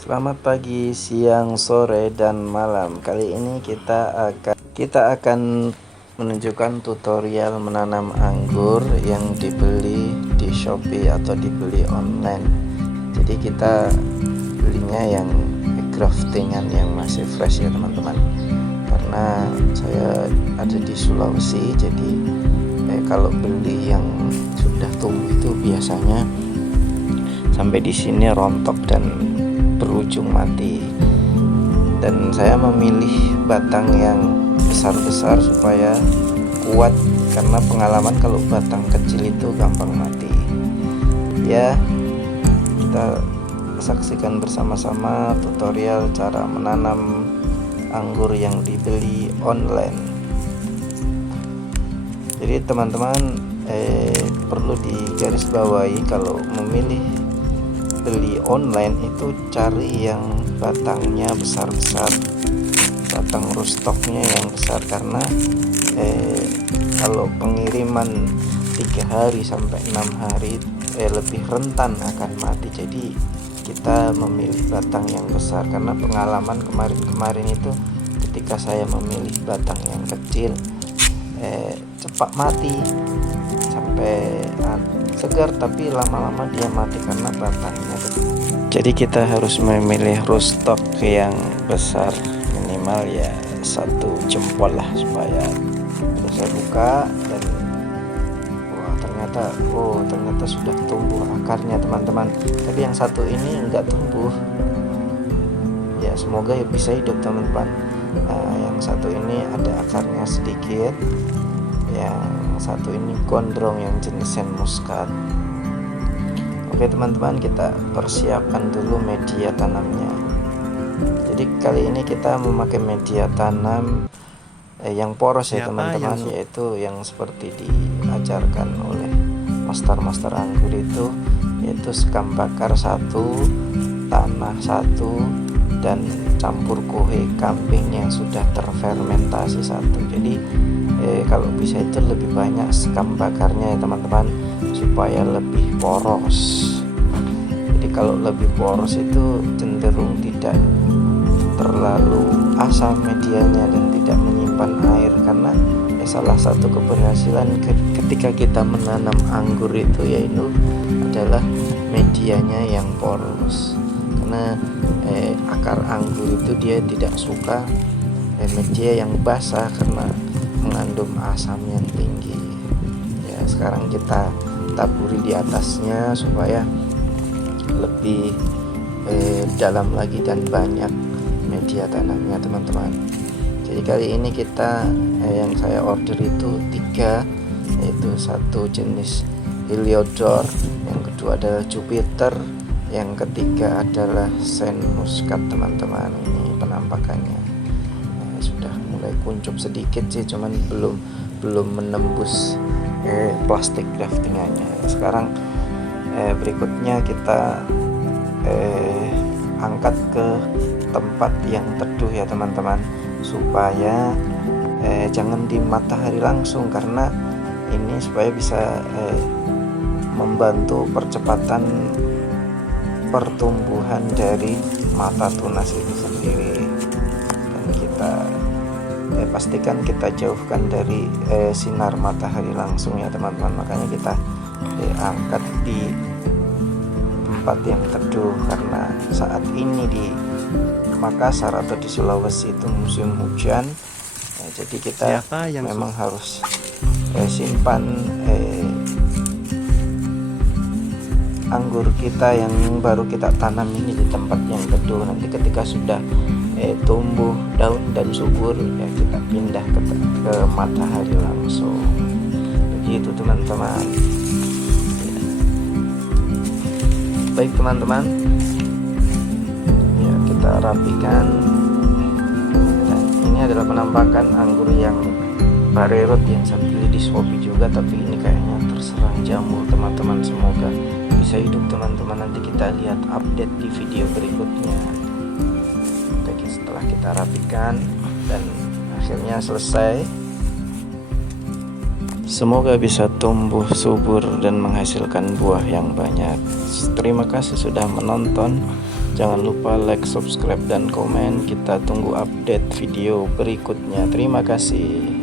Selamat pagi, siang, sore, dan malam. Kali ini kita akan menunjukkan tutorial menanam anggur yang dibeli di Shopee atau dibeli online. Jadi kita belinya yang graftingan yang masih fresh ya teman-teman. Karena saya ada di Sulawesi, jadi kalau beli yang sudah tumbuh itu biasanya sampai di sini rontok dan berujung mati. Dan saya memilih batang yang besar-besar supaya kuat, karena pengalaman kalau batang kecil itu gampang mati. Ya, kita saksikan bersama-sama tutorial cara menanam anggur yang dibeli online. Jadi teman-teman perlu digarisbawahi kalau memilih beli online itu cari yang batangnya besar-besar, batang rootstocknya yang besar, karena kalau pengiriman 3 hari sampai 6 hari lebih rentan akan mati. Jadi kita memilih batang yang besar, karena pengalaman kemarin itu ketika saya memilih batang yang kecil cepat mati, sampai segar tapi lama-lama dia mati karena batangnya kecil. Jadi kita harus memilih rootstock yang besar, minimal ya 1 jempol lah, supaya saya buka dan ternyata sudah tumbuh akarnya teman-teman. Tapi yang satu ini enggak tumbuh ya, semoga ya bisa hidup teman-teman. Yang satu ini ada akarnya sedikit, yang satu ini gondrong yang jenis Saint Muscat. Oke teman-teman, kita persiapkan dulu media tanamnya. Jadi kali ini kita memakai media tanam yang poros ya teman-teman, yaitu yang seperti diajarkan oleh master anggur itu, yaitu sekam bakar 1, tanah 1, dan campur kohe kambing yang sudah terfermentasi 1. Jadi kalau bisa itu lebih banyak sekam bakarnya ya teman-teman, supaya lebih poros. Jadi kalau lebih poros itu cenderung tidak terlalu asam medianya dan tidak menyimpan air. Karena salah satu keberhasilan ketika kita menanam anggur itu yaitu adalah medianya yang poros. Karena akar anggur itu dia tidak suka media yang basah karena mengandung asam yang tinggi. Ya, sekarang kita taburi di atasnya supaya lebih dalam lagi dan banyak media tanamnya teman-teman. Jadi kali ini kita yang saya order itu 3, yaitu 1 jenis Heliodor, yang kedua adalah Jupiter, yang ketiga adalah Saint Muscat teman-teman. Ini penampakannya sudah mulai kuncup sedikit sih, cuman belum menembus plastik graftingannya. Sekarang berikutnya kita angkat ke tempat yang teduh ya teman-teman, supaya jangan di matahari langsung, karena ini supaya bisa membantu percepatan pertumbuhan dari mata tunas itu sendiri. Dan kita pastikan kita jauhkan dari sinar matahari langsung ya teman-teman. Makanya kita angkat di tempat yang teduh, karena saat ini di Makassar atau di Sulawesi itu musim hujan. Jadi kita memang harus simpan anggur kita yang baru kita tanam ini di tempat yang teduh. Nanti ketika sudah tumbuh daun dan subur ya, kita pindah ke matahari langsung. Begitu teman-teman. Baik teman-teman, ya kita rapikan. Dan ini adalah penampakan anggur yang Barerot yang saya beli di Shopee juga, tapi ini kayaknya terserang jamur teman-teman. Semoga bisa hidup teman-teman. Nanti kita lihat update di video berikutnya. Oke, setelah kita rapikan dan akhirnya selesai, semoga bisa tumbuh subur dan menghasilkan buah yang banyak. Terima kasih sudah menonton. Jangan lupa like, subscribe, dan komen. Kita tunggu update video berikutnya. Terima kasih.